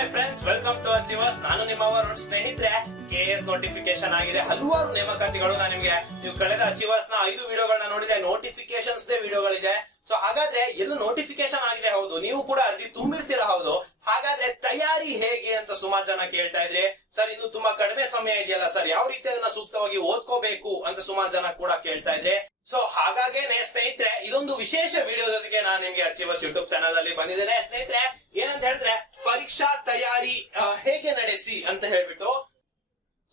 Hi friends, welcome to Achievers. ನಾನು ನಿಮ್ಮವರ ಸ್ನೇಹಿತರೆ. KS ನೋಟಿಫಿಕೇಶನ್ ಆಗಿದೆ, ಹಲವಾರು ನೇಮಕಾತಿಗಳು. ನಾನು ನಿಮಗೆ ನೀವು ಕಳೆದ ಅಚೀವರ್ಸ್ ನ 5 ವಿಡಿಯೋಗಳನ್ನ ನೋಡಿದೆ, ನೋಟಿಫಿಕೇಶನ್ಸ್ ವಿಡಿಯೋಗಳಿದೆ. ಸೊ ಹಾಗಾದ್ರೆ ಎಲ್ಲ ನೋಟಿಫಿಕೇಶನ್ ಆಗಿದೆ, ಹೌದು. ನೀವು ಕೂಡ ಅರ್ಜಿ ತುಂಬಿರ್ತೀರಾ, ಹೌದು. ಹಾಗಾದ್ರೆ ತಯಾರಿ ಹೇಗೆ ಅಂತ ಸುಮಾರು ಜನ ಕೇಳ್ತಾ ಇದ್ರಿ. ಸರ್, ಇನ್ನು ತುಂಬಾ ಕಡಿಮೆ ಸಮಯ ಇದೆಯಲ್ಲ ಸರ್, ಯಾವ ರೀತಿ ಅದನ್ನ ಸೂಕ್ತವಾಗಿ ಓದ್ಕೋಬೇಕು ಅಂತ ಸುಮಾರು ಜನ ಕೂಡ ಕೇಳ್ತಾ ಇದ್ರಿ. ಸೊ ಹಾಗಾಗೇನೆ ಸ್ನೇಹಿತರೆ, ಇದೊಂದು ವಿಶೇಷ ವಿಡಿಯೋ ಜೊತೆಗೆ ನಾನು ನಿಮ್ಗೆ ಅಚೀವರ್ಸ್ ಯೂಟ್ಯೂಬ್ ಚಾನಲ್ ಅಲ್ಲಿ ಬಂದಿದ್ದೇನೆ. ಸ್ನೇಹಿತರೆ, ಏನಂತ ಹೇಳಿದ್ರೆ ಪರೀಕ್ಷಾ ತಯಾರಿ ಹೇಗೆ ನಡೆಸಿ ಅಂತ ಹೇಳ್ಬಿಟ್ಟು,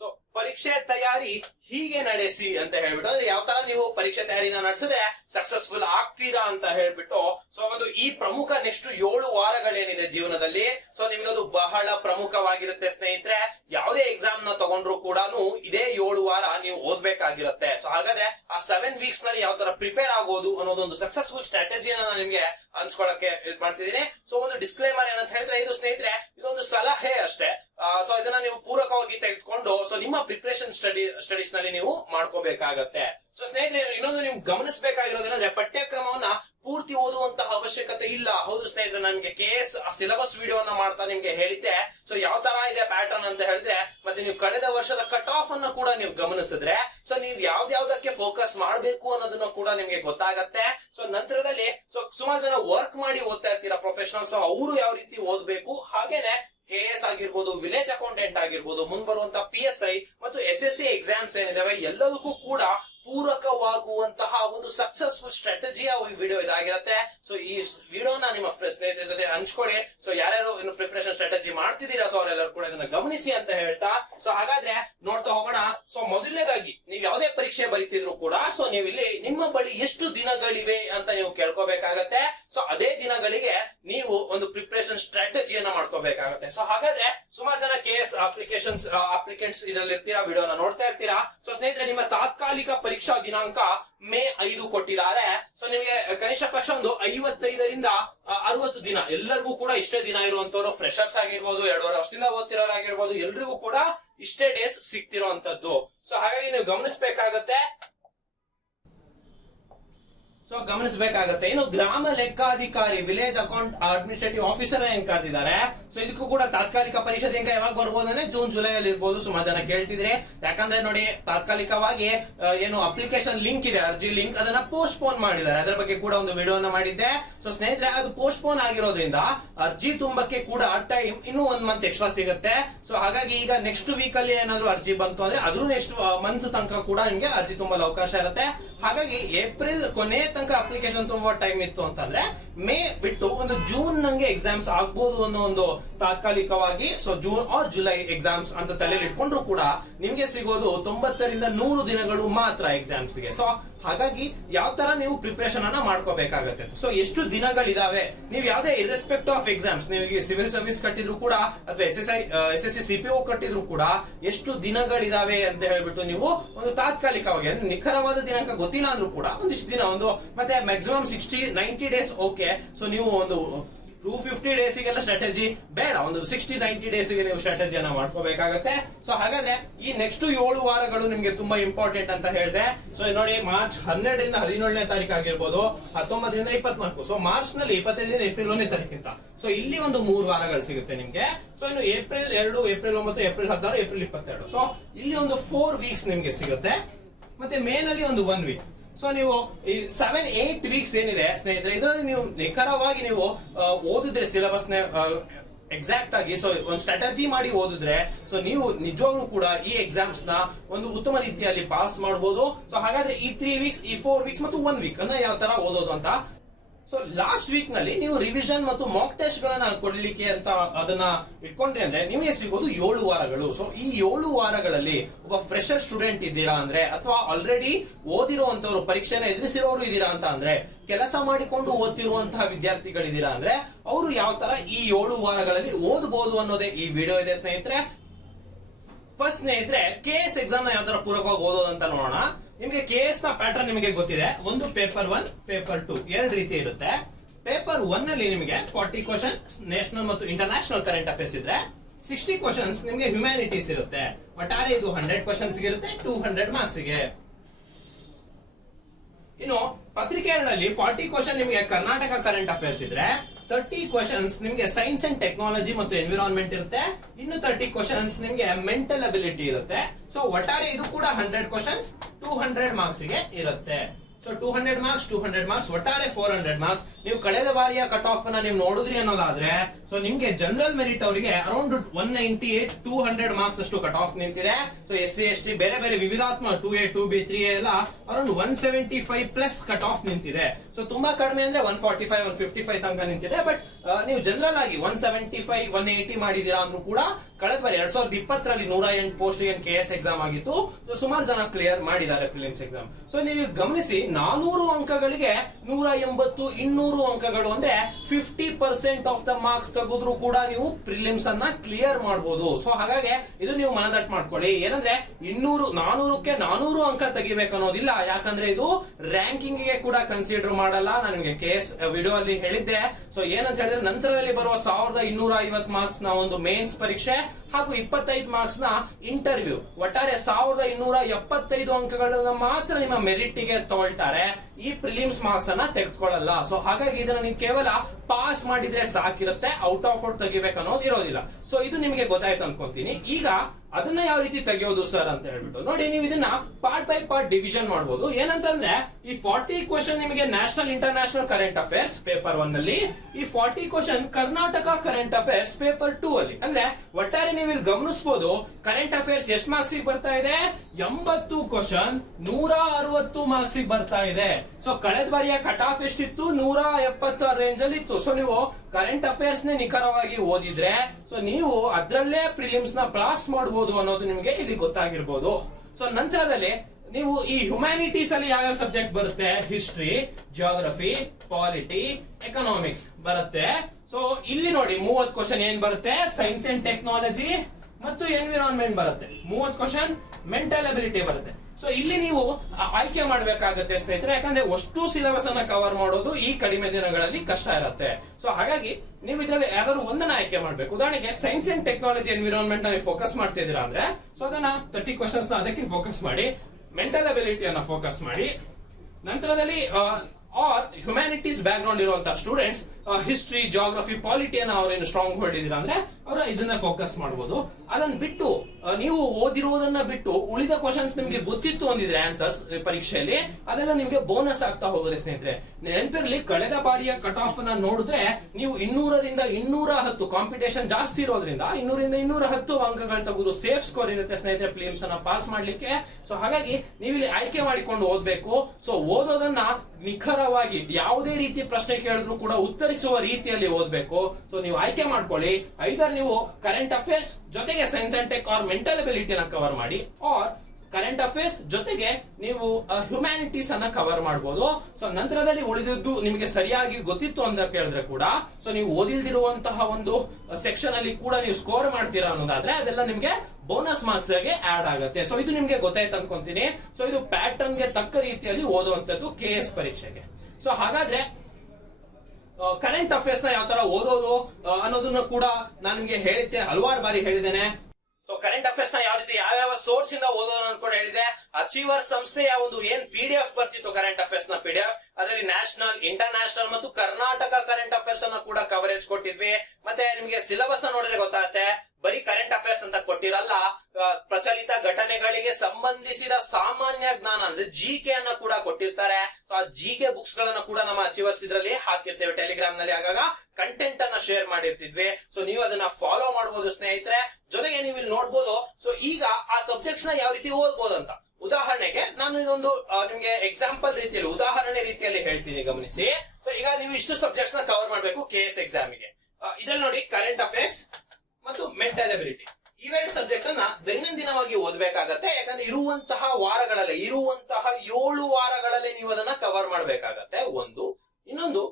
ಸೊ ಪರೀಕ್ಷೆ ತಯಾರಿ ಹೀಗೆ ನಡೆಸಿ ಅಂತ ಹೇಳ್ಬಿಟ್ಟು, ಅಂದ್ರೆ ಯಾವ ತರ ನೀವು ಪರೀಕ್ಷೆ ತಯಾರಿನ ನಡೆಸಿದ್ರೆ ಸಕ್ಸಸ್ಫುಲ್ ಆಗ್ತೀರಾ ಅಂತ ಹೇಳ್ಬಿಟ್ಟು. ಸೊ ಒಂದು ಈ ಪ್ರಮುಖ ನೆಕ್ಸ್ಟ್ 7 ವಾರಗಳೇನಿದೆ ಜೀವನದಲ್ಲಿ, ಸೊ ನಿಮ್ಗೆ ಅದು ಬಹಳ ಪ್ರಮುಖವಾಗಿರುತ್ತೆ ಸ್ನೇಹಿತರೆ. ಯಾವುದೇ ಎಕ್ಸಾಮ್ ನ ತಗೊಂಡ್ರು ಕೂಡ ಇದೇ 7 ವಾರ ನೀವು ಓದ್ಬೇಕಾಗಿರುತ್ತೆ. ಸೊ ಹಾಗಾದ್ರೆ ಆ 7 ವೀಕ್ಸ್ ನಲ್ಲಿ ಯಾವ ತರ ಪ್ರಿಪೇರ್ ಆಗೋದು ಅನ್ನೋದೊಂದು ಸಕ್ಸಸ್ಫುಲ್ ಸ್ಟ್ರಾಟಜಿಯನ್ನ ನಾನು ನಿಮ್ಗೆ ಹಂಚ್ಕೊಳಕ್ಕೆ ಇದು ಮಾಡ್ತಿದ್ದೀನಿ. ಸೊ ಒಂದು ಡಿಸ್ಕ್ಲೇಮರ್ ಏನಂತ ಹೇಳಿದ್ರೆ, ಇದು ಸ್ನೇಹಿತರೆ ಇದೊಂದು ಸಲಹೆ ಅಷ್ಟೇ. ಸೊ ಇದನ್ನ ನೀವು ಪೂರಕವಾಗಿ ತೆಗೆದುಕೊಂಡು ಸೊ ನಿಮ್ಮ ಪ್ರಿಪರೇಷನ್ ಸ್ಟಡೀಸ್ ನಲ್ಲಿ ನೀವು ಮಾಡ್ಕೋಬೇಕಾಗತ್ತೆ. ಸೊ ಸ್ನೇಹಿತರೆ, ಇನ್ನೊಂದು ನೀವು ಗಮನಿಸಬೇಕಾಗಿರೋದೇನಂದ್ರೆ, ಪಠ್ಯಕ್ರಮವನ್ನ ಪೂರ್ತಿ ಓದುವಂತಹ ಅವಶ್ಯಕತೆ ಇಲ್ಲ. ಹೌದು ಸ್ನೇಹಿತರೆ, ನಮ್ಗೆ KS ಸಿಲೆಬಸ್ ವಿಡಿಯೋನ ಮಾಡ್ತಾ ನಿಮ್ಗೆ ಹೇಳಿದ್ದೆ. ಸೊ ಯಾವ ತರ ಇದೆ ಪ್ಯಾಟರ್ನ್ ಅಂತ ಹೇಳಿದ್ರೆ, ಮತ್ತೆ ನೀವು ಕಳೆದ ವರ್ಷದ ಕಟ್ ಆಫ್ ಅನ್ನ ಕೂಡ ನೀವು ಗಮನಿಸಿದ್ರೆ, ಸೊ ನೀವು ಯಾವ್ದಾವ್ದಕ್ಕೆ ಫೋಕಸ್ ಮಾಡಬೇಕು ಅನ್ನೋದನ್ನ ಕೂಡ ನಿಮ್ಗೆ ಗೊತ್ತಾಗತ್ತೆ. ಸೊ ನಂತರದಲ್ಲಿ ಸೊ ಸುಮಾರು ಜನ ವರ್ಕ್ ಮಾಡಿ ಓದ್ತಾ ಇರ್ತೀರಾ ಪ್ರೊಫೆಷನಲ್ಸ್, ಅವರು ಯಾವ ರೀತಿ ಓದ್ಬೇಕು, ಹಾಗೇನೆ KS ಆಗಿರ್ಬೋದು, ವಿಲೇಜ್ ಅಕೌಂಟೆಂಟ್ ಆಗಿರ್ಬೋದು, ಮುಂಬರುವಂತಹ PSI ಮತ್ತು SSC ಎಕ್ಸಾಮ್ಸ್ ಏನಿದಾವೆ ಎಲ್ಲದಕ್ಕೂ ಕೂಡ ಪೂರಕವಾಗುವಂತಹ ಒಂದು ಸಕ್ಸಸ್ಫುಲ್ ಸ್ಟ್ರಾಟಜಿಯ ವಿಡಿಯೋ ಇದಾಗಿರುತ್ತೆ. ಸೊ ಈ ವಿಡಿಯೋನ ನಿಮ್ಮ ಸ್ನೇಹಿತರ ಜೊತೆ ಹಂಚ್ಕೊಳ್ಳಿ. ಸೊ ಯಾರ್ಯಾರು ಇನ್ನು ಪ್ರಿಪರೇಷನ್ ಸ್ಟ್ರಾಟಜಿ ಮಾಡ್ತಿದ್ದೀರಾ, ಸೊ ಅವರೆಲ್ಲರೂ ಕೂಡ ಇದನ್ನ ಗಮನಿಸಿ ಅಂತ ಹೇಳ್ತಾ, ಸೊ ಹಾಗಾದ್ರೆ ನೋಡ್ತಾ ಹೋಗೋಣ. ಸೊ ಮೊದಲನೇದಾಗಿ ನೀವು ಯಾವುದೇ ಪರೀಕ್ಷೆ ಬರೀತಿದ್ರು ಕೂಡ, ಸೊ ನೀವು ಇಲ್ಲಿ ನಿಮ್ಮ ಬಳಿ ಎಷ್ಟು ದಿನಗಳಿವೆ ಅಂತ ನೀವು ಕೇಳ್ಕೋಬೇಕಾಗತ್ತೆ. ಸೊ ಅದೇ ದಿನಗಳಿಗೆ ನೀವು ಒಂದು ಪ್ರಿಪರೇಷನ್ ಸ್ಟ್ರಾಟಜಿಯನ್ನ ಮಾಡ್ಕೋಬೇಕಾಗತ್ತೆ. ಸೊ ಹಾಗಾದ್ರೆ ಸುಮಾರು ಜನ KS ಅಪ್ಲಿಕೆಂಟ್ಸ್ ಇದರಲ್ಲಿ ಇರ್ತೀರಾ, ವಿಡಿಯೋನ ನೋಡ್ತಾ ಇರ್ತೀರಾ. ಸೊ ಸ್ನೇಹಿತರೆ, ನಿಮ್ಮ ತಾತ್ಕಾಲಿಕ ಪರೀಕ್ಷಾ ದಿನಾಂಕ ಮೇ 5 ಕೊಟ್ಟಿದ್ದಾರೆ. ಸೊ ನಿಮಗೆ ಕನಿಷ್ಠ ಪಕ್ಷ ಒಂದು 55ರಿಂದ 60 ದಿನ, ಎಲ್ಲರಿಗೂ ಕೂಡ ಇಷ್ಟೇ ದಿನ ಇರುವಂತವ್ರು, ಫ್ರೆಶರ್ಸ್ ಆಗಿರ್ಬೋದು, 2.5 ವರ್ಷದಿಂದ ಓದ್ತಿರೋರಾಗಿರ್ಬೋದು, ಎಲ್ರಿಗೂ ಕೂಡ ಇಷ್ಟೇ ಡೇಸ್ ಸಿಗ್ತಿರೋಂಥದ್ದು. ಸೊ ಹಾಗಾಗಿ ನೀವು ಗಮನಿಸಬೇಕಾಗತ್ತೆ. ಸೊ ಗಮನಿಸಬೇಕಾಗತ್ತೆ. ಇನ್ನು ಗ್ರಾಮ ಲೆಕ್ಕಾಧಿಕಾರಿ, ವಿಲೇಜ್ ಅಕೌಂಟ್ ಅಡ್ಮಿನಿಸ್ಟ್ರೇಟಿವ್ ಆಫೀಸರ್ ಏನ್ ಕರೆದಿದ್ದಾರೆ. ಸೊ ಇದಕ್ಕೂ ಕೂಡ ತಾತ್ಕಾಲಿಕ ಪರೀಕ್ಷೆ ದಿನಾಂಕ ಯಾವಾಗ ಬರ್ಬೋದು ಅಂದ್ರೆ ಜೂನ್ ಜುಲೈ ಅಲ್ಲಿ ಇರ್ಬೋದು. ಸುಮಾರು ಜನ ಕೇಳ್ತಿದ್ರೆ, ಯಾಕಂದ್ರೆ ನೋಡಿ ತಾತ್ಕಾಲಿಕವಾಗಿ ಏನು ಅಪ್ಲಿಕೇಶನ್ ಲಿಂಕ್ ಇದೆ, ಅರ್ಜಿ ಲಿಂಕ್, ಅದನ್ನ ಪೋಸ್ಟ್ ಪೋನ್ ಮಾಡಿದ್ದಾರೆ. ಅದರ ಬಗ್ಗೆ ಕೂಡ ಒಂದು ವಿಡಿಯೋನ ಮಾಡಿದ್ದೆ. ಸೊ ಸ್ನೇಹಿತರೆ, ಅದು ಪೋಸ್ಟ್ ಪೋನ್ ಆಗಿರೋದ್ರಿಂದ ಅರ್ಜಿ ತುಂಬಕ್ಕೆ ಕೂಡ ಟೈಮ್ ಇನ್ನೂ 1 ಮಂತ್ ಎಕ್ಸ್ಟ್ರಾ ಸಿಗುತ್ತೆ. ಸೊ ಹಾಗಾಗಿ ಈಗ ನೆಕ್ಸ್ಟ್ ವೀಕ್ ಅಲ್ಲಿ ಏನಾದ್ರು ಅರ್ಜಿ ಬಂತು ಅಂದ್ರೆ ಅದ್ರ ನೆಕ್ಸ್ಟ್ ಮಂತ್ ತನಕ ಕೂಡ ನಿಮ್ಗೆ ಅರ್ಜಿ ತುಂಬಲು ಅವಕಾಶ ಇರುತ್ತೆ. ಹಾಗಾಗಿ ಏಪ್ರಿಲ್ ಕೊನೆ ತನಕ ಅಪ್ಲಿಕೇಶನ್ ತುಂಬುವ ಟೈಮ್ ಇತ್ತು ಅಂತಂದ್ರೆ ಮೇ ಬಿಟ್ಟು ಒಂದು ಜೂನ್ ನಂಗೆ ಎಕ್ಸಾಮ್ಸ್ ಆಗ್ಬೋದು ಅನ್ನೋ ಒಂದು ತಾತ್ಕಾಲಿಕವಾಗಿ, so June or July exams ಅಂತ ತಲೆಯಲ್ಲಿ ಇಟ್ಕೊಂಡ್ರು ಕೂಡ ನಿಮ್ಗೆ ಸಿಗೋದು 90ರಿಂದ 100 ದಿನಗಳು ಮಾತ್ರ ಎಕ್ಸಾಮ್ಸ್ ಗೆ. ಸೊ ಹಾಗಾಗಿ ಯಾವ ತರ ನೀವು ಪ್ರಿಪರೇಷನ್ ಅನ್ನ ಮಾಡ್ಕೋಬೇಕಾಗತ್ತೆ. ಸೊ ಎಷ್ಟು ದಿನಗಳಿದಾವೆ, ನೀವು ಯಾವ್ದೇ ಇರ್ರೆಸ್ಪೆಕ್ಟ್ ಆಫ್ ಎಕ್ಸಾಮ್ಸ್, ನೀವು ಸಿವಿಲ್ ಸರ್ವಿಸ್ ಕಟ್ಟಿದ್ರು ಕೂಡ ಅಥವಾ SSC CPO ಕಟ್ಟಿದ್ರು ಕೂಡ ಎಷ್ಟು ದಿನಗಳಿದಾವೆ ಅಂತ ಹೇಳ್ಬಿಟ್ಟು ನೀವು ಒಂದು ತಾತ್ಕಾಲಿಕವಾಗಿ, ಅಂದ್ರೆ ನಿಖರವಾದ ದಿನಾಂಕ ಗೊತ್ತಿಲ್ಲ ಅಂದ್ರೂ ಕೂಡ ಒಂದಿಷ್ಟು ದಿನ, ಒಂದು ಮತ್ತೆ ಮ್ಯಾಕ್ಸಿಮಮ್ 60-90 ಡೇಸ್ ಓಕೆ. ಸೊ ನೀವು ಒಂದು 250 ಡೇಸಿಗೆಲ್ಲ ಸ್ಟ್ರಾಟಜಿ ಬೇಡ, ಒಂದು 60-90 ಡೇಸ್ಗೆ ನೀವು ಸ್ಟ್ರಾಟಜಿಯನ್ನ ಮಾಡ್ಕೋಬೇಕಾಗತ್ತೆ. ಸೊ ಹಾಗಾದ್ರೆ ಈ ನೆಕ್ಸ್ಟ್ 7 ವಾರಗಳು ನಿಮ್ಗೆ ತುಂಬಾ ಇಂಪಾರ್ಟೆಂಟ್ ಅಂತ ಹೇಳಿದೆ. ಸೊ ನೋಡಿ, ಮಾರ್ಚ್ 12ರಿಂದ 17ನೇ ತಾರೀಕು ಆಗಿರ್ಬೋದು, 19ರಿಂದ 24. ಸೊ ಮಾರ್ಚ್ ನಲ್ಲಿ 25ರಿಂದ ಏಪ್ರಿಲ್ 1ನೇ ತಾರೀಕಿಂತ ಸೊ ಇಲ್ಲಿ ಒಂದು 3 ವಾರಗಳು ಸಿಗುತ್ತೆ ನಿಮ್ಗೆ. ಸೊ ಇನ್ನು April 2, April 9, April 16, April 22. So ಇಲ್ಲಿ ಒಂದು 4 ವೀಕ್ಸ್ ನಿಮ್ಗೆ ಸಿಗುತ್ತೆ. ಮತ್ತೆ ಮೇ ನಲ್ಲಿ ಒಂದು 1 ವೀಕ್. ಸೊ ನೀವು ಈ 7-8 ವೀಕ್ಸ್ ಏನಿದೆ ಸ್ನೇಹಿತರೆ, ಇದರಲ್ಲಿ ನೀವು ನಿಖರವಾಗಿ ನೀವು ಓದಿದ್ರೆ ಸಿಲೆಬಸ್ ನ ಎಕ್ಸಾಕ್ಟ್ ಆಗಿ, ಸೊ ಒಂದು ಸ್ಟ್ರಾಟಜಿ ಮಾಡಿ ಓದಿದ್ರೆ, ಸೊ ನೀವು ನಿಜವಾಗ್ಲೂ ಕೂಡ ಈ ಎಕ್ಸಾಮ್ಸ್ ನ ಒಂದು ಉತ್ತಮ ರೀತಿಯಲ್ಲಿ ಪಾಸ್ ಮಾಡಬಹುದು. ಸೊ ಹಾಗಾದ್ರೆ ಈ 3 ವೀಕ್ಸ್, ಈ 4 ವೀಕ್ಸ್ ಮತ್ತು 1 ವೀಕ್ ಅನ್ನ ಯಾವ ತರ ಓದೋದು ಅಂತ. ಸೊ ಲಾಸ್ಟ್ ವೀಕ್ ನಲ್ಲಿ ನೀವು ರಿವಿಷನ್ ಮತ್ತು ಮಾಕ್ ಟೆಸ್ಟ್ ಗಳನ್ನ ಕೊಡ್ಲಿಕ್ಕೆ ಅಂತ ಅದನ್ನ ಇಟ್ಕೊಂಡ್ರೆ ಅಂದ್ರೆ ನಿಮಗೆ ಸಿಗೋದು 7 ವಾರಗಳು. ಸೊ ಈ 7 ವಾರಗಳಲ್ಲಿ ಒಬ್ಬ ಫ್ರೆಶರ್ ಸ್ಟೂಡೆಂಟ್ ಇದ್ದೀರಾ ಅಂದ್ರೆ, ಅಥವಾ ಆಲ್ರೆಡಿ ಓದಿರುವಂತವ್ರು, ಪರೀಕ್ಷೆನ ಎದುರಿಸಿರೋರು ಇದ್ದೀರಾ ಅಂತ ಅಂದ್ರೆ, ಕೆಲಸ ಮಾಡಿಕೊಂಡು ಓದ್ತಿರುವಂತಹ ವಿದ್ಯಾರ್ಥಿಗಳಿದ್ದೀರಾ ಅಂದ್ರೆ, ಅವರು ಯಾವ ತರ ಈ 7 ವಾರಗಳಲ್ಲಿ ಓದಬಹುದು ಅನ್ನೋದೇ ಈ ವಿಡಿಯೋ ಇದೆ ಸ್ನೇಹಿತರೆ. ಫಸ್ಟ್ ಸ್ನೇಹಿತರೆ, KS ಎಕ್ಸಾಮ್ ನ ಯಾವ ತರ ಪೂರಕವಾಗಿ ಓದೋದು ಅಂತ ನೋಡೋಣ. ನಿಮಗೆ KS ನ ಪ್ಯಾಟರ್ನ್ ನಿಮಗೆ ಗೊತ್ತಿದೆ. ಒಂದು ಪೇಪರ್ 1, ಪೇಪರ್ 2 ಎರಡು ರೀತಿ ಇರುತ್ತೆ. ಪೇಪರ್ 1 ನಲ್ಲಿ ನಿಮಗೆ 40 ಕ್ವಶನ್ ನ್ಯಾಷನಲ್ ಮತ್ತು ಇಂಟರ್ನ್ಯಾಷನಲ್ ಕರೆಂಟ್ ಅಫೇರ್ಸ್ ಇದ್ರೆ, 60 ಕ್ವಶನ್ಸ್ ನಿಮಗೆ ಹ್ಯುಮ್ಯಾನಿಟೀಸ್ ಇರುತ್ತೆ. ಒಟ್ಟಾರೆ ಇದು 100 ಕ್ವಶನ್ಸ್ ಇರುತ್ತೆ, 200 ಮಾರ್ಕ್ಸ್ ಗೆ. ಇನ್ನು ಪತ್ರಿಕೆ 2ನಲ್ಲಿ 40 ಕ್ವಶನ್ ನಿಮಗೆ ಕರ್ನಾಟಕ ಕರೆಂಟ್ ಅಫೇರ್ಸ್ ಇದ್ರೆ, 30 ಕ್ವಶನ್ಸ್ ನಿಮ್ಗೆ ಸೈನ್ಸ್ ಅಂಡ್ ಟೆಕ್ನಾಲಜಿ ಮತ್ತು ಎನ್ವಿರಾನ್ಮೆಂಟ್ ಇರುತ್ತೆ. ಇನ್ನು 30 ಕ್ವಶನ್ಸ್ ನಿಮ್ಗೆ ಮೆಂಟಲ್ ಅಬಿಲಿಟಿ ಇರುತ್ತೆ. ಸೊ ಒಟ್ಟಾರೆ ಇದು ಕೂಡ 100 ಕ್ವಶನ್ಸ್ 200 ಮಾರ್ಕ್ಸ್ ಗೆ ಇರುತ್ತೆ. ಸೊ 200 ಮಾರ್ಕ್ಸ್ ಒಟ್ಟಾರೆ 400 ಮಾರ್ಕ್ಸ್. ನೀವು ಕಳೆದ ಬಾರಿಯ ಕಟ್ ಆಫ್ ನ ನೀವು ನೋಡಿದ್ರಿ ಅನ್ನೋದಾದ್ರೆ ಸೊ ನಿಮ್ಗೆ ಜನರಲ್ ಮೆರಿಟ್ ಅವರಿಗೆ ಅರೌಂಡ್ 198 200 ಮಾರ್ಕ್ಸ್ ಅಷ್ಟು ಕಟ್ ಆಫ್ ನಿಂತಿದೆ. ಸೊ SC ST ಬೇರೆ ಬೇರೆ ವಿವಿಧಾತ್ಮ 2A 2B 3A ಎಲ್ಲ ಅರೌಂಡ್ 175 ಪ್ಲಸ್ ಕಟ್ ಆಫ್ ನಿಂತಿದೆ. ಸೊ ತುಂಬಾ ಕಡಿಮೆ ಅಂದ್ರೆ 145 155 ತನಕ ನಿಂತಿದೆ. ಬಟ್ ನೀವು ಜನರಲ್ ಆಗಿ 175 180 ಮಾಡಿದೀರಾ ಅಂದ್ರೂ ಕೂಡ ಕಳೆದ ಬಾರಿ 2020ರಲ್ಲಿ 108 ಪೋಸ್ಟ್ ಏನ್ KS ಎಕ್ಸಾಮ್ ಆಗಿತ್ತು. ಸೊ ಸುಮಾರು ಜನ ಕ್ಲಿಯರ್ ಮಾಡಿದ್ದಾರೆ ಪ್ರಿಲಿಮ್ಸ್ ಎಕ್ಸಾಮ್. ಸೊ ನೀವು ಗಮನಿಸಿ 400 ಅಂಕಗಳಿಗೆ 180 200 ಅಂಕಗಳು ಅಂದ್ರೆ 50% ಆಫ್ ದ ಮಾರ್ಕ್ಸ್ ತೆಗೆದ್ರು ಕೂಡ ನೀವು ಪ್ರಿಲಿಮ್ಸ್ ಅನ್ನ ಕ್ಲಿಯರ್ ಮಾಡಬಹುದು. ಸೊ ಹಾಗಾಗಿ ಇದು ನೀವು ಮನದಟ್ಟು ಮಾಡ್ಕೊಳ್ಳಿ. ಏನಂದ್ರೆ 400ಕ್ಕೆ 400 ಅಂಕ ತೆಗಿಬೇಕು ಅನ್ನೋದಿಲ್ಲ. ಯಾಕಂದ್ರೆ ಇದು ರ್ಯಾಂಕಿಂಗ್ ಗೆ ಕೂಡ ಕನ್ಸಿಡರ್ ಮಾಡಲ್ಲ. ನಾನು ನಿಮಗೆ KS ವಿಡಿಯೋ ಅಲ್ಲಿ ಹೇಳಿದ್ದೆ. ಸೊ ಏನಂತ ಹೇಳಿದ್ರೆ ನಂತರದಲ್ಲಿ ಬರುವ 1250 ಮಾರ್ಕ್ಸ್ ನ ಒಂದು ಮೇನ್ಸ್ ಪರೀಕ್ಷೆ ಹಾಗೂ 25 ಮಾರ್ಕ್ಸ್ ನ ಇಂಟರ್ವ್ಯೂ, ಒಟ್ಟಾರೆ 1275 ಅಂಕಗಳನ್ನ ಮಾತ್ರ ನಿಮ್ಮ ಮೆರಿಟ್ ಗೆ ತಗೊಳ್ತಾರೆ. ಈ ಪ್ರಿಲಿಮ್ಸ್ ಮಾರ್ಕ್ಸ್ ಅನ್ನ ತೆಗೆದುಕೊಳ್ಳಲ್ಲ. ಸೊ ಹಾಗಾಗಿ ಇದನ್ನ ನೀವು ಕೇವಲ ಪಾಸ್ ಮಾಡಿದ್ರೆ ಸಾಕಿರುತ್ತೆ, ಔಟ್ ಆಫ್ ಔಟ್ ತೆಗಿಬೇಕು ಅನ್ನೋದು ಇರೋದಿಲ್ಲ. ಸೊ ಇದು ನಿಮಗೆ ಗೊತ್ತಾಯ್ತು ಅನ್ಕೊಂತೀನಿ. ಈಗ ಅದನ್ನ ಯಾವ ರೀತಿ ತೆಗೆಯೋದು ಸರ್ ಅಂತ ಹೇಳ್ಬಿಟ್ಟು ನೋಡಿ, ನೀವು ಇದನ್ನ ಪಾರ್ಟ್ ಬೈ ಪಾರ್ಟ್ ಡಿವಿಷನ್ ಮಾಡಬಹುದು. ಏನಂತಂದ್ರೆ ಈ 40 ಕ್ವಶನ್ ನಿಮಗೆ national international current affairs paper 1 ಅಲ್ಲಿ, ಈ 40 question Karnataka current affairs paper 2 ಅಲ್ಲಿ. ಅಂದ್ರೆ ಒಟ್ಟಾರೆ ನೀವು ಇಲ್ಲಿ ಗಮನಿಸಬಹುದು ಕರೆಂಟ್ ಅಫೇರ್ಸ್ ಎಷ್ಟು ಮಾರ್ಕ್ಸ್ ಬರ್ತಾ ಇದೆ, 80 ಕ್ವಶನ್ 160 ಮಾರ್ಕ್ಸ್ ಬರ್ತಾ ಇದೆ. ಸೊ ಕಳೆದ ಬಾರಿಯ ಕಟ್ ಆಫ್ ಎಷ್ಟಿತ್ತು, 170 ರೇಂಜ್ ಅಲ್ಲಿ ಇತ್ತು. ಸೊ ನೀವು ಕರೆಂಟ್ ಅಫೇರ್ಸ್ ನೇ ನಿಖರವಾಗಿ ಓದಿದ್ರೆ ಸೊ ನೀವು ಅದ್ರಲ್ಲೇ ಪ್ರಿಲಿಮ್ಸ್ ನ ಪಾಸ್ ಮಾಡಬಹುದು ಅನ್ನೋದು ನಿಮಗೆ ಇಲ್ಲಿ ಗೊತ್ತಾಗಿರ್ಬೋದು. ಸೊ ನಂತರದಲ್ಲಿ ನೀವು ಈ ಹ್ಯುಮ್ಯಾನಿಟೀಸ್ ಅಲ್ಲಿ ಯಾವ್ಯಾವ ಸಬ್ಜೆಕ್ಟ್ ಬರುತ್ತೆ, ಹಿಸ್ಟ್ರಿ, ಜಿಯೋಗ್ರಫಿ, ಪಾಲಿಟಿ, ಎಕನಾಮಿಕ್ಸ್ ಬರುತ್ತೆ. ಸೊ ಇಲ್ಲಿ ನೋಡಿ 30 ಕ್ವಶನ್ ಏನ್ ಬರುತ್ತೆ, ಸೈನ್ಸ್ ಅಂಡ್ ಟೆಕ್ನಾಲಜಿ ಮತ್ತು ಎನ್ವಿರಾನ್ಮೆಂಟ್ ಬರುತ್ತೆ. 30 ಕ್ವಶನ್ ಮೆಂಟಲ್ ಅಬಿಲಿಟಿ ಬರುತ್ತೆ. ಸೊ ಇಲ್ಲಿ ನೀವು ಆಯ್ಕೆ ಮಾಡಬೇಕಾಗತ್ತೆ ಸ್ನೇಹಿತರೆ. ಯಾಕಂದ್ರೆ ಅಷ್ಟು ಸಿಲೆಬಸ್ ಅನ್ನ ಕವರ್ ಮಾಡೋದು ಈ ಕಡಿಮೆ ದಿನಗಳಲ್ಲಿ ಕಷ್ಟ ಇರುತ್ತೆ. ಸೊ ಹಾಗಾಗಿ ನೀವು ಇದರಲ್ಲಿ ಯಾವ್ದಾದ್ರು ಒಂದನ್ನ ಆಯ್ಕೆ ಮಾಡಬೇಕು. ಉದಾಹರಣೆಗೆ ಸೈನ್ಸ್ ಅಂಡ್ ಟೆಕ್ನಾಲಜಿ ಎನ್ವಿರಾನ್ಮೆಂಟ್ ನಲ್ಲಿ ಫೋಕಸ್ ಮಾಡ್ತಿದ್ದೀರಾ ಅಂದ್ರೆ ಸೊ ಅದನ್ನ 30 ಕ್ವಶನ್ಸ್ ಅದಕ್ಕೆ ಫೋಕಸ್ ಮಾಡಿ, ಮೆಂಟಲ್ ಅಬಿಲಿಟಿಯನ್ನ ಫೋಕಸ್ ಮಾಡಿ. ನಂತರದಲ್ಲಿ ಆರ್ ಹ್ಯುಮ್ಯಾನಿಟೀಸ್ ಬ್ಯಾಕ್ ಗ್ರೌಂಡ್ ಇರುವಂತಹ ಸ್ಟೂಡೆಂಟ್ಸ್ ಹಿಸ್ಟ್ರಿ, ಜಿಯೋಗ್ರಫಿ, ಪಾಲಿಟಿಯನ್ನ ಅವ್ರೇನು ಸ್ಟ್ರಾಂಗ್ ಹೋಲ್ಡ್ ಇದ್ದೀರಾ ಅಂದ್ರೆ ಅವರು ಇದನ್ನ ಫೋಕಸ್ ಮಾಡಬಹುದು. ಅದನ್ನ ಬಿಟ್ಟು ನೀವು ಓದಿರುವುದನ್ನ ಬಿಟ್ಟು ಉಳಿದ ಕ್ವಶನ್ಸ್ ನಿಮ್ಗೆ ಗೊತ್ತಿತ್ತು ಅಂದಿದ್ರೆ ಆನ್ಸರ್ಸ್ ಪರೀಕ್ಷೆಯಲ್ಲಿ ಅದೆಲ್ಲ ನಿಮ್ಗೆ ಬೋನಸ್ ಆಗ್ತಾ ಹೋಗುತ್ತೆ ಸ್ನೇಹಿತರೆ. ನೆನಪಿರ್ಲಿ, ಕಳೆದ ಬಾರಿಯ ಕಟ್ ಆಫ್ ನ ನೋಡಿದ್ರೆ ನೀವು 200ರಿಂದ 210 ಕಾಂಪಿಟೇಷನ್ ಜಾಸ್ತಿ ಇರೋದ್ರಿಂದ 200ರಿಂದ 210 ಅಂಕಗಳು ತೆಗೆದು ಸೇಫ್ ಸ್ಕೋರ್ ಇರುತ್ತೆ ಸ್ನೇಹಿತರೆ ಪ್ರಿಲಿಮ್ಸ್ ಅನ್ನ ಪಾಸ್ ಮಾಡ್ಲಿಕ್ಕೆ. ಸೊ ಹಾಗಾಗಿ ನೀವು ಇಲ್ಲಿ ಆಯ್ಕೆ ಮಾಡಿಕೊಂಡು ಓದ್ಬೇಕು. ಸೊ ಓದೋದನ್ನ ನಿಖರವಾಗಿ ಯಾವುದೇ ರೀತಿಯ ಪ್ರಶ್ನೆ ಕೇಳಿದ್ರು ಕೂಡ ಉತ್ತರಿಸುವ ರೀತಿಯಲ್ಲಿ ಓದ್ಬೇಕು. ಸೊ ನೀವು ಆಯ್ಕೆ ಮಾಡ್ಕೊಳ್ಳಿ. ಐದರ್ ನೀವು ಕರೆಂಟ್ ಅಫೇರ್ಸ್ ಜೊತೆಗೆ science and tech or mental ಅಬಿಲಿಟಿನ ಕವರ್ ಮಾಡಿ, ಆರ್ ಕರೆಂಟ್ ಅಫೇರ್ಸ್ ಜೊತೆಗೆ ನೀವು ಹ್ಯುಮ್ಯಾನಿಟೀಸ್ ಅನ್ನ ಕವರ್ ಮಾಡಬಹುದು. ಸೊ ನಂತರದಲ್ಲಿ ಉಳಿದಿದ್ದು ನಿಮಗೆ ಸರಿಯಾಗಿ ಗೊತ್ತಿತ್ತು ಅಂತ ಕೇಳಿದ್ರೆ ಕೂಡ ಸೊ ನೀವು ಓದಿಲ್ದಿರುವಂತಹ ಒಂದು ಸೆಕ್ಷನ್ ಅಲ್ಲಿ ಕೂಡ ನೀವು ಸ್ಕೋರ್ ಮಾಡ್ತೀರಾ ಅನ್ನೋದಾದ್ರೆ ಅದೆಲ್ಲ ನಿಮ್ಗೆ ಬೋನಸ್ ಮಾರ್ಕ್ಸ್ ಗೆ ಆಡ್ ಆಗುತ್ತೆ. ಸೊ ಇದು ನಿಮ್ಗೆ ಗೊತ್ತಾಯ್ತು ಅನ್ಕೊಂತೀನಿ. ಸೊ ಇದು ಪ್ಯಾಟರ್ನ್ ಗೆ ತಕ್ಕ ರೀತಿಯಲ್ಲಿ ಓದುವಂತದ್ದು KS ಪರೀಕ್ಷೆಗೆ. ಸೊ ಹಾಗಾದ್ರೆ ಕರೆಂಟ್ ಅಫೇರ್ಸ್ ನ ಯಾವ ತರ ಓದೋದು ಅನ್ನೋದನ್ನ ಕೂಡ ನಾನು ನಿಮ್ಗೆ ಹೇಳಿದ್ದೆ, ಹಲವಾರು ಬಾರಿ ಹೇಳಿದ್ದೇನೆ. ಸೊ ಕರೆಂಟ್ ಅಫೇರ್ಸ್ ನ ಯಾವ ರೀತಿ ಯಾವ್ಯಾವ ಸೋರ್ಸ್ ಇಂದ ಓದೋದು ಅಂತ ಕೂಡ ಹೇಳಿದೆ. ಅಚೀವರ್ ಸಂಸ್ಥೆಯ ಒಂದು ಏನ್ PDF ಬರ್ತಿತ್ತು ಕರೆಂಟ್ ಅಫೇರ್ಸ್ ನ PDF, ಅದರಲ್ಲಿ ನ್ಯಾಷನಲ್, ಇಂಟರ್ನ್ಯಾಷನಲ್ ಮತ್ತು ಕರ್ನಾಟಕ ಕರೆಂಟ್ ಅಫೇರ್ಸ್ ಅನ್ನ ಕೂಡ ಕವರೇಜ್ ಕೊಟ್ಟಿದ್ವಿ. ಮತ್ತೆ ನಿಮ್ಗೆ ಸಿಲೆಬಸ್ ನ ನೋಡಿದ್ರೆ ಗೊತ್ತಾಗುತ್ತೆ, ಬರೀ ಕರೆಂಟ್ ಅಫೇರ್ಸ್ ಅಂತ ಕೊಟ್ಟಿರಲ್ಲ, ಪ್ರಚಲಿತ ಘಟನೆಗಳಿಗೆ ಸಂಬಂಧಿಸಿದ ಸಾಮಾನ್ಯ ಜ್ಞಾನ ಅಂದ್ರೆ GK ಅನ್ನ ಕೂಡ ಕೊಟ್ಟಿರ್ತಾರೆ. ಆ GK ಬುಕ್ಸ್ ಗಳನ್ನ ಕೂಡ ನಮ್ಮ ಅಚೀವರ್ಸ್ ಇದ್ರಲ್ಲಿ ಹಾಕಿರ್ತೇವೆ. ಟೆಲಿಗ್ರಾಮ್ ನಲ್ಲಿ ಆಗಾಗ ಕಂಟೆಂಟ್ ಅನ್ನ ಶೇರ್ ಮಾಡಿರ್ತಿದ್ವಿ. ಸೊ ನೀವು ಅದನ್ನ ಫಾಲೋ ಮಾಡಬಹುದು ಸ್ನೇಹಿತರೆ. ಜೊತೆಗೆ ನೀವು ಇಲ್ಲಿ ನೋಡ್ಬೋದು ಸೊ ಈಗ ಆ ಸಬ್ಜೆಕ್ಟ್ಸ್ ನ ಯಾವ ರೀತಿ ಓದ್ಬೋದು ಅಂತ. ಉದಾಹರಣೆಗೆ ನಾನು ಇದೊಂದು ನಿಮ್ಗೆ ಎಕ್ಸಾಂಪಲ್ ರೀತಿಯಲ್ಲಿ ಉದಾಹರಣೆ ರೀತಿಯಲ್ಲಿ ಹೇಳ್ತೀನಿ, ಗಮನಿಸಿ. ಸೊ ಈಗ ನೀವು ಇಷ್ಟು ಸಬ್ಜೆಕ್ಟ್ಸ್ ನ ಕವರ್ ಮಾಡಬೇಕು KS ಎಕ್ಸಾಮಿಗೆ. ಇದ್ರಲ್ಲಿ ನೋಡಿ ಕರೆಂಟ್ ಅಫೇರ್ಸ್ ಮತ್ತು ಮೆಂಟಲ್ ಅಬಿಲಿಟಿ ಇವೆರಡು ಸಬ್ಜೆಕ್ಟ್ ಅನ್ನ ದೈನಂದಿನವಾಗಿ ಓದಬೇಕಾಗತ್ತೆ. ಯಾಕಂದ್ರೆ ಇರುವಂತಹ 7 ವಾರಗಳಲ್ಲಿ ನೀವು ಅದನ್ನ ಕವರ್ ಮಾಡಬೇಕಾಗತ್ತೆ. ಒಂದು ಇನ್ನೊಂದು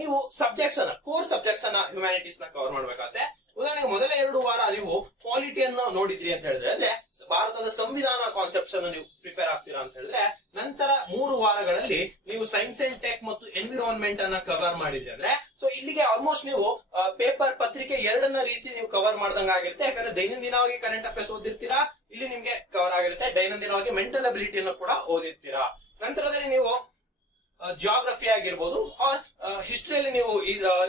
ನೀವು ಸಬ್ಜೆಕ್ಟ್ಸ್ ಅನ್ನ ಕೋರ್ ಸಬ್ಜೆಕ್ಟ್ಸ್ ಅನ್ನ ಹ್ಯುಮ್ಯಾನಿಟೀಸ್ ನ ಕವರ್ ಮಾಡಬೇಕಾಗತ್ತೆ. ಉದಾಹರಣೆಗೆ ಮೊದಲ 2 ವಾರ ನೀವು ಪಾಲಿಟಿಯನ್ನ ನೋಡಿದ್ರಿ ಅಂತ ಹೇಳಿದ್ರೆ ಅಂದ್ರೆ ಭಾರತದ ಸಂವಿಧಾನ ಕಾನ್ಸೆಪ್ಟ್ಸ್ ಅನ್ನು ನೀವು ಪ್ರಿಪೇರ್ ಆಗ್ತೀರಾ ಅಂತ ಹೇಳಿದ್ರೆ, ನಂತರ 3 ವಾರಗಳಲ್ಲಿ ನೀವು ಸೈನ್ಸ್ ಅಂಡ್ ಟೆಕ್ ಮತ್ತು ಎನ್ವಿರಾನ್ಮೆಂಟ್ ಅನ್ನ ಕವರ್ ಮಾಡಿದ್ರಿ ಅಂದ್ರೆ ಸೊ ಇಲ್ಲಿಗೆ ಆಲ್ಮೋಸ್ಟ್ ನೀವು ಪೇಪರ್ ಪತ್ರಿಕೆ 2ನ್ನ ರೀತಿ ನೀವು ಕವರ್ ಮಾಡ್ದಂಗ ಆಗಿರುತ್ತೆ. ಯಾಕಂದ್ರೆ ದೈನಂದಿನವಾಗಿ ಕರೆಂಟ್ ಅಫೇರ್ಸ್ ಓದಿರ್ತೀರಾ, ಇಲ್ಲಿ ನಿಮ್ಗೆ ಕವರ್ ಆಗಿರುತ್ತೆ. ದೈನಂದಿನವಾಗಿ ಮೆಂಟಲ್ ಅಬಿಲಿಟಿಯನ್ನು ಕೂಡ ಓದಿರ್ತೀರಾ. ನಂತರದಲ್ಲಿ ನೀವು ಜಿಯೋಗ್ರಫಿ ಆಗಿರ್ಬೋದು ಆರ್ ಹಿಸ್ಟ್ರಿಯಲ್ಲಿ ನೀವು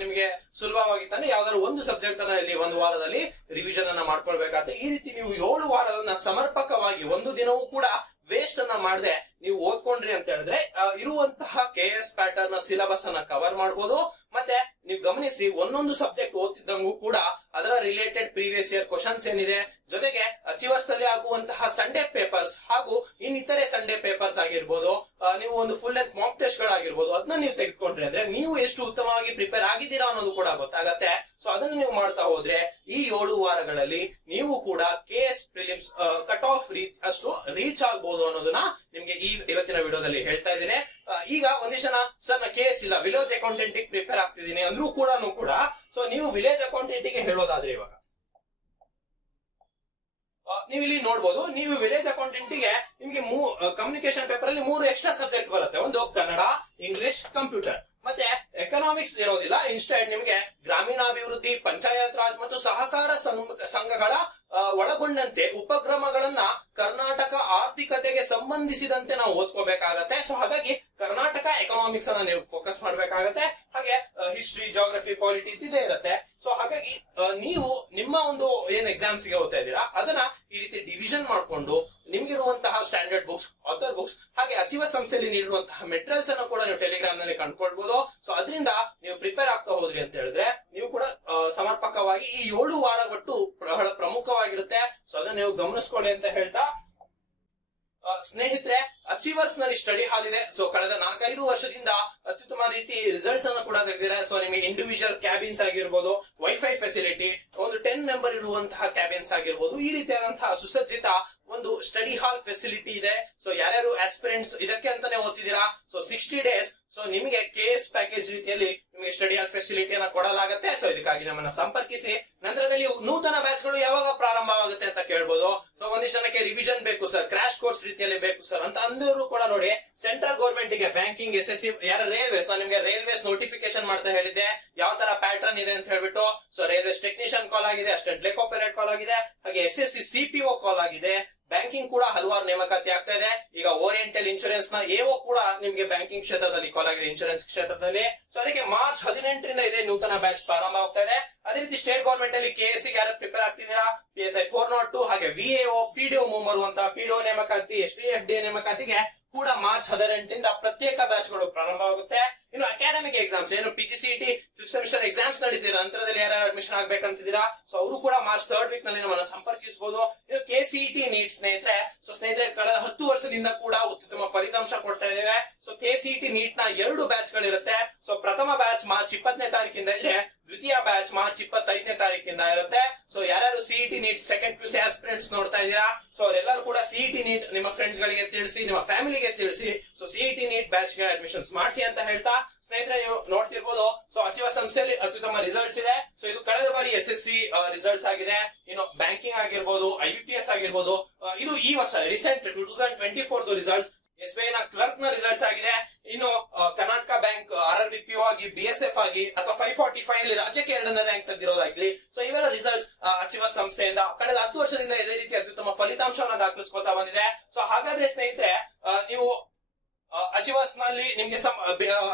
ನಿಮಗೆ ಸುಲಭವಾಗಿ ತಾನೆ ಯಾವ್ದಾದ್ರು ಒಂದು ಸಬ್ಜೆಕ್ಟ್ ಅನ್ನ ಇಲ್ಲಿ ಒಂದು ವಾರದಲ್ಲಿ ರಿವಿಷನ್ ಅನ್ನ ಮಾಡ್ಕೊಳ್ಬೇಕಾಗುತ್ತೆ. ಈ ರೀತಿ ನೀವು 7 ವಾರದನ್ನ ಸಮರ್ಪಕವಾಗಿ ಒಂದು ದಿನವೂ ಕೂಡ ವೇಸ್ಟ್ ಅನ್ನ ಮಾಡದೆ ನೀವು ಓದ್ಕೊಂಡ್ರಿ ಅಂತ ಹೇಳಿದ್ರೆ ಇರುವಂತಹ KS ಪ್ಯಾಟರ್ನ್ ಸಿಲೆಬಸ್ ಅನ್ನ ಕವರ್ ಮಾಡಬಹುದು. ಮತ್ತೆ ನೀವು ಗಮನಿಸಿ ಒಂದೊಂದು ಸಬ್ಜೆಕ್ಟ್ ಓದ್ತಿದ್ದಂಗೂ ಕೂಡ ಅದರ ರಿಲೇಟೆಡ್ ಪ್ರೀವಿಯಸ್ ಇಯರ್ ಕ್ವಶನ್ಸ್ ಏನಿದೆ, ಜೊತೆಗೆ ಅಚೀವರ್ಸ್ ನಲ್ಲಿ ಆಗುವಂತಹ ಸಂಡೇ ಪೇಪರ್ಸ್ ಹಾಗೂ ಇನ್ನಿತರೆ ಸಂಡೇ ಪೇಪರ್ಸ್ ಆಗಿರ್ಬೋದು, ನೀವು ಒಂದು ಫುಲ್ ಲೆಂತ್ ಮಾಕ್ ಟೆಸ್ಟ್ ಗಳಾಗಿರ್ಬೋದು, ಅದನ್ನ ನೀವು ತೆಗೆದುಕೊಂಡ್ರಿ ಅಂದ್ರೆ ನೀವು ಎಷ್ಟು ಉತ್ತಮವಾಗಿ ಪ್ರಿಪೇರ್ ಆಗಿದ್ದೀರಾ ಅನ್ನೋದು ಕೂಡ ಗೊತ್ತಾಗತ್ತೆ. ಸೊ ಅದನ್ನ ನೀವು ಮಾಡ್ತಾ ಹೋದ್ರೆ ಈ 7 ವಾರಗಳಲ್ಲಿ ನೀವು ಕೂಡ KS ಪ್ರಿಲಿಮ್ಸ್ ಕಟ್ ಆಫ್ ಅಷ್ಟು ರೀಚ್ ಆಗ್ಬಹುದು ಅನ್ನೋದನ್ನ ನಿಮ್ಗೆ ಇವತ್ತಿನ ವಿಡಿಯೋದಲ್ಲಿ ಹೇಳ್ತಾ ಇದ್ದೀನಿ. ಈಗ ಒಂದಿಷ್ಟು ಜನ ಸರ್ ನಾ KS ಇಲ್ಲ, ವಿಲೇಜ್ ಅಕೌಂಟೆಂಟ್ ಪ್ರಿಪೇರ್ ಆಗ್ತಿದ್ದೀನಿ ಅಂದ್ರೂ ಕೂಡ ಸೊ ನೀವು ವಿಲೇಜ್ ಅಕೌಂಟೆಂಟ್ ಗೆ ಹೇಳೋದಾದ್ರೆ ಇವಾಗ ನೀವು ಇಲ್ಲಿ ನೋಡಬಹುದು, ನೀವು ವಿಲೇಜ್ ಅಕೌಂಟೆಂಟ್ ಗೆ ನಿಮ್ಗೆ ಕಮ್ಯುನಿಕೇಶನ್ ಪೇಪರ್ ಅಲ್ಲಿ 3 ಎಕ್ಸ್ಟ್ರಾ ಸಬ್ಜೆಕ್ಟ್ ಬರುತ್ತೆ. ಒಂದು ಕನ್ನಡ, ಇಂಗ್ಲಿಷ್, ಕಂಪ್ಯೂಟರ್. ಮತ್ತೆ ಎಕನಾಮಿಕ್ಸ್ ಇರೋದಿಲ್ಲ. ಇನ್ಸ್ಟೆಡ್ ನಿಮಗೆ ಗ್ರಾಮೀಣಾಭಿವೃದ್ಧಿ, ಪಂಚಾಯತ್ ರಾಜ್ ಮತ್ತು ಸಹಕಾರ ಸಂಘಗಳ ಒಳಗೊಂಡಂತೆ ಉಪಕ್ರಮಗಳನ್ನ ಕರ್ನಾಟಕ ಆರ್ಥಿಕತೆಗೆ ಸಂಬಂಧಿಸಿದಂತೆ ನಾವು ಓದ್ಕೋಬೇಕಾಗತ್ತೆ. ಸೊ ಹಾಗಾಗಿ ಕರ್ನಾಟಕ ಎಕನಾಮಿಕ್ಸ್ ಅನ್ನ ನೀವು ಫೋಕಸ್ ಮಾಡ್ಬೇಕಾಗತ್ತೆ. ಹಾಗೆ ಹಿಸ್ಟ್ರಿ, ಜಿಯೋಗ್ರಫಿ, ಪಾಲಿಟಿ ಇದೇ ಇರುತ್ತೆ. ಸೊ ಹಾಗಾಗಿ ನೀವು ನಿಮ್ಮ ಒಂದು ಏನ್ ಎಕ್ಸಾಮ್ಸ್ ಗೆ ಓದ್ತಾ ಇದ್ದೀರಾ ಅದನ್ನ ಈ ರೀತಿ ಡಿವಿಷನ್ ಮಾಡ್ಕೊಂಡು ನಿಮ್ಗಿರುವಂತಹ ಸ್ಟ್ಯಾಂಡರ್ಡ್ ಬುಕ್ಸ್, ಆಥರ್ ಬುಕ್ಸ್, ಹಾಗೆ ಅಚೀವ ಸಂಸ್ಥೆಯಲ್ಲಿ ನೀಡಿರುವಂತಹ ಮೆಟೀರಿಯಲ್ಸ್ ಅನ್ನು ಕೂಡ ನೀವು ಟೆಲಿಗ್ರಾಮ್ ನಲ್ಲಿ ಕಂಡುಕೊಳ್ಬಹುದು. ಸೊ ಅದರಿಂದ ನೀವು ಪ್ರಿಪೇರ್ ಆಗ್ತಾ ಹೋದ್ರಿ ಅಂತ ಹೇಳಿದ್ರೆ ನೀವು ಕೂಡ ಸಮರ್ಪಕವಾಗಿ ಈ 7 ವಾರ ಒಟ್ಟು ಬಹಳ ಪ್ರಮುಖವಾಗಿರುತ್ತೆ. ಸೊ ಅದನ್ನ ನೀವು ಗಮನಿಸ್ಕೊಳ್ಳಿ ಅಂತ ಹೇಳ್ತಾ, ಸ್ನೇಹಿತರೆ ಅಚೀವರ್ಸ್ ನಲ್ಲಿ ಸ್ಟಡಿ ಹಾಲ್ ಇದೆ. ಸೊ ಕಳೆದ 4-5 ವರ್ಷದಿಂದ ಅತ್ಯುತ್ತಮ ರೀತಿ ರಿಸಲ್ಟ್ಸ್ ಅನ್ನು ಕೂಡ ತೆಗೆದಿದ್ದಾರೆ. ಸೊ ನಿಮಗೆ ಇಂಡಿವಿಜುವಲ್ ಕ್ಯಾಬಿನ್ಸ್ ಆಗಿರ್ಬೋದು, ವೈಫೈ ಫೆಸಿಲಿಟಿ, ಒಂದು 10 ಮೆಂಬರ್ ಇರುವಂತಹ ಕ್ಯಾಬಿನ್ಸ್ ಆಗಿರ್ಬೋದು, ಈ ರೀತಿಯಾದಂತಹ ಸುಸಜ್ಜಿತ ಒಂದು ಸ್ಟಡಿ ಹಾಲ್ ಫೆಸಿಲಿಟಿ ಇದೆ. ಸೊ ಯಾರ್ಯಾರು ಆಸ್ಪಿರೆಂಟ್ಸ್ ಇದಕ್ಕೆ ಅಂತಾನೆ ಓದ್ತಿದ್ದೀರಾ, ಸೊ 60 ಡೇಸ್ ಸೊ ನಿಮಗೆ KS ಪ್ಯಾಕೇಜ್ ರೀತಿಯಲ್ಲಿ ನಿಮಗೆ ಸ್ಟಡಿ ಹಾಲ್ ಫೆಸಿಲಿಟಿಯನ್ನ ಕೊಡಲಾಗುತ್ತೆ. ಸೊ ಇದಕ್ಕಾಗಿ ನಮ್ಮನ್ನ ಸಂಪರ್ಕಿಸಿ. ನಂತರದಲ್ಲಿ ನೂತನ ಬ್ಯಾಚ್ ಗಳು ಯಾವಾಗ ಪ್ರಾರಂಭವಾಗುತ್ತೆ ಅಂತ ಕೇಳ್ಬೋದು. ಸೊ ಒಂದಿಷ್ಟು ಜನಕ್ಕೆ ರಿವಿಷನ್ ಬೇಕು ಸರ್, ಕ್ರಾಶ್ ಕೋರ್ಸ್ ರೀತಿಯಲ್ಲಿ ಬೇಕು ಸರ್ ಅಂತ ಅಂದವರು ಕೂಡ ನೋಡಿ, ಸೆಂಟ್ರಲ್ ಗವರ್ಮೆಂಟ್ ಗೆ ಬ್ಯಾಂಕಿಂಗ್, SSC, ಯಾರ ರೈಲ್ವೇಸ್, ನಾನು ನಿಮಗೆ ರೈಲ್ವೇಸ್ ನೋಟಿಫಿಕೇಶನ್ ಮಾಡ್ತಾ ಹೇಳಿದ್ದೆ ಯಾವ ತರ ಪ್ಯಾಟರ್ನ್ ಇದೆ ಅಂತ ಹೇಳ್ಬಿಟ್ಟು. ಸೊ ರೈಲ್ವೇಸ್ ಟೆಕ್ನಿಷಿಯನ್ ಕಾಲ್ ಆಗಿದೆ, ಅಸಿಸ್ಟೆಂಟ್ ಲೆಕೋ ಪೈಲಟ್ ಕಾಲ್ ಆಗಿದೆ, ಹಾಗೆ SSC CPO ಕಾಲ್ ಆಗಿದೆ. ಬ್ಯಾಂಕಿಂಗ್ ಕೂಡ ಹಲವಾರು ನೇಮಕಾತಿ ಆಗ್ತಾ ಇದೆ. ಈಗ ಓರಿಯೆಂಟಲ್ ಇನ್ಶೂರೆನ್ಸ್ ನ AO ಕೂಡ ನಿಮ್ಗೆ ಬ್ಯಾಂಕಿಂಗ್ ಕ್ಷೇತ್ರದಲ್ಲಿ ಕಾಲ್ ಆಗಿದೆ, ಇನ್ಶೂರೆನ್ಸ್ ಕ್ಷೇತ್ರದಲ್ಲಿ. ಸೊ ಅದಕ್ಕೆ ಮಾರ್ಚ್ 18ರಿಂದ ಇದೆ ನೂತನ ಬ್ಯಾಚ್ ಪ್ರಾರಂಭ ಆಗ್ತಾ ಇದೆ. ಅದೇ ರೀತಿ ಸ್ಟೇಟ್ ಗವರ್ಮೆಂಟ್ ಅಲ್ಲಿ KS ಗೆ ಯಾರು ಪ್ರಿಪೇರ್ ಆಗ್ತಿದ್ದೀರಾ, PSI 402 ಹಾಗೆ VAO, PDO ಮುಂಬರುವಂತಹ PDO ನೇಮಕಾತಿ, SDFD ನೇಮಕಾತಿಗೆ ಕೂಡ ಮಾರ್ಚ್ 18ರಿಂದ ಪ್ರತ್ಯೇಕ ಬ್ಯಾಚ್ ಗಳು ಪ್ರಾರಂಭವಾಗುತ್ತೆ. ಇನ್ನು ಅಕಾಡೆಮಿಕ್ ಎಕ್ಸಾಮ್ಸ್ ಏನು PGCET 5th ಸೆಮಿಸ್ಟರ್ ಎಕ್ಸಾಮ್ಸ್ ನಡೀತಿರೋ ನಂತರದಲ್ಲಿ ಯಾರು ಅಡ್ಮಿಷನ್ ಆಗ್ಬೇಕಂತಿದ್ದೀರಾ, ಸೊ ಅವರು ಕೂಡ ಮಾರ್ಚ್ 3rd ವೀಕ್ ನಲ್ಲಿ ನಮ್ಮನ್ನ ಸಂಪರ್ಕಿಸಬಹುದು. ಇನ್ನು KCET ನೀಟ್ ಸ್ನೇಹಿತರೆ, ಸೊ ಸ್ನೇಹಿತರೆ ಕಳೆದ 10 ವರ್ಷದಿಂದ ಕೂಡ ಅತ್ಯುತ್ತಮ ಫಲಿತಾಂಶ ಕೊಡ್ತಾ ಇದ್ದೇವೆ. ಸೊ KCET ನೀಟ್ ನ 2 ಬ್ಯಾಚ್ ಗಳಿರುತ್ತೆ. ಸೊ ಪ್ರಥಮ ಬ್ಯಾಚ್ ಮಾರ್ಚ್ 20ನೇ ತಾರೀಕಿಂದ ಇದ್ರೆ, ದ್ವಿತೀಯ ಬ್ಯಾಚ್ ಮಾರ್ಚ್ 25ನೇ ತಾರೀಕಿಂದ ಇರುತ್ತೆ. ಸೊ ಯಾರ್ಯಾರು CET neat second PUC aspirants ನೋಡ್ತಾ ಇದ್ದೀರಾ, ಸೊ ಅವರೆಲ್ಲರೂ ಕೂಡ CET ನೀಟ್ ನಿಮ್ಮ ಫ್ರೆಂಡ್ಸ್ ಗಳಿಗೆ ತಿಳಿಸಿ, ನಿಮ್ಮ ಫ್ಯಾಮಿಲಿಗೆ ತಿಳಿಸಿ. ಸೊ CET ನೀಟ್ ಬ್ಯಾಚ್ ಗೆ ಅಡ್ಮಿಷನ್ಸ್ ಮಾಡಿಸಿ ಅಂತ ಹೇಳ್ತಾ, ಸ್ನೇಹಿತರೆ ನೀವು ನೋಡ್ತಿರ್ಬೋದು, ಸೊ ಅಚೀವ ಸಂಸ್ಥೆಯಲ್ಲಿ ಅತ್ಯುತ್ತಮ ರಿಸಲ್ಟ್ಸ್ ಇದೆ. ಸೊ ಇದು ಕಳೆದ ಬಾರಿ SSC ರಿಸಲ್ಟ್ಸ್ ಆಗಿದೆ. ಇನ್ನು ಬ್ಯಾಂಕಿಂಗ್ ಆಗಿರ್ಬೋದು, IBPS ಆಗಿರ್ಬೋದು, ಇದು ಈ ವರ್ಷ ರೀಸೆಂಟ್ 2024 ರಿಸಲ್ಟ್ಸ್. SBI ನ ಕ್ಲರ್ಕ್ ನ ರಿಸಲ್ಟ್ಸ್ ಆಗಿದೆ. ಇನ್ನು ಕರ್ನಾಟಕ ಬ್ಯಾಂಕ್ RRB PO ಆಗಿ, BSF ಆಗಿ, ಅಥವಾ 545 ಅಲ್ಲಿ ರಾಜ್ಯಕ್ಕೆ 2ನೇ ರ್ಯಾಂಕ್ ತೆಗೆದಿರೋದಾಗ್ಲಿ. ಸೊ ಇವೆಲ್ಲ ರಿಸಲ್ಟ್ಸ್ ಅಚೀವ ಸಂಸ್ಥೆಯಿಂದ ಕಳೆದ 10 ವರ್ಷದಿಂದ ಇದೇ ರೀತಿ ಅತ್ಯುತ್ತಮ ಫಲಿತಾಂಶವನ್ನ ದಾಖಲಿಸ್ಕೊತಾ ಬಂದಿದೆ. ಸೊ ಹಾಗಾದ್ರೆ ಸ್ನೇಹಿತರೆ ನೀವು ಅಚೀವರ್ಸ್ ನಲ್ಲಿ ನಿಮ್ಗೆ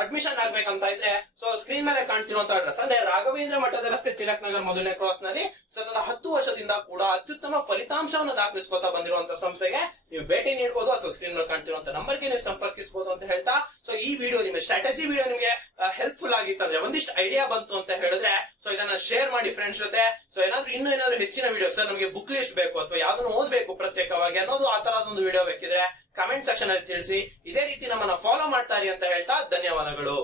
ಅಡ್ಮಿಷನ್ ಆಗ್ಬೇಕಂತ ಇದ್ರೆ, ಸೊ ಸ್ಕ್ರೀನ್ ಮೇಲೆ ಕಾಣ್ತಿರುವಂತಹ ಅಡ್ರೆಸ್ ಅಂದ್ರೆ ರಾಘವೇಂದ್ರ ಮಠದ ರಸ್ತೆ, ತಿಲಕ್ ನಗರ್, ಮೊದಲನೇ ಕ್ರಾಸ್ ನಲ್ಲಿ ಸತತ 10 ವರ್ಷದಿಂದ ಕೂಡ ಅತ್ಯುತ್ತಮ ಫಲಿತಾಂಶವನ್ನು ದಾಖಲಿಸ್ಕೊತಾ ಬಂದಿರುವಂತಹ ಸಂಸ್ಥೆಗೆ ನೀವು ಭೇಟಿ ನೀಡಬಹುದು, ಅಥವಾ ಸ್ಕ್ರೀನ್ ಮೇಲೆ ಕಾಣ್ತಿರುವಂತಹ ನಂಬರ್ಗೆ ನೀವು ಸಂಪರ್ಕಿಸಬಹುದು ಅಂತ ಹೇಳ್ತಾ, ಸೊ ಈ ವಿಡಿಯೋ ನಿಮಗೆ ಸ್ಟ್ರಾಟಜಿ ವಿಡಿಯೋ ನಿಮಗೆ ಹೆಲ್ಪ್ಫುಲ್ ಆಗಿತ್ತು ಅಂದ್ರೆ, ಒಂದಿಷ್ಟು ಐಡಿಯಾ ಬಂತು ಅಂತ ಹೇಳಿದ್ರೆ, ಸೊ ಇದನ್ನ ಶೇರ್ ಮಾಡಿ ಫ್ರೆಂಡ್ಸ್ ಜೊತೆ. ಸೊ ಏನಾದ್ರೂ ಹೆಚ್ಚಿನ ವಿಡಿಯೋ ಸರ್ ನಮಗೆ ಬುಕ್ ಲಿಸ್ಟ್ ಬೇಕು ಅಥವಾ ಯಾವ್ದನ್ನು ಓದ್ಬೇಕು ಪ್ರತ್ಯೇಕವಾಗಿ ಅನ್ನೋದು ಆ ತರದೊಂದು ವಿಡಿಯೋ ಬೇಕಿದ್ರೆ ಕಮೆಂಟ್ ಸೆಕ್ಷನ್ ಅಲ್ಲಿ ತಿಳಿಸಿ. ಇದೇ ರೀತಿ ನಮ್ಮನ್ನ ಫಾಲೋ ಮಾಡ್ತಾರೆ ಅಂತ ಹೇಳ್ತಾ ಧನ್ಯವಾದಗಳು.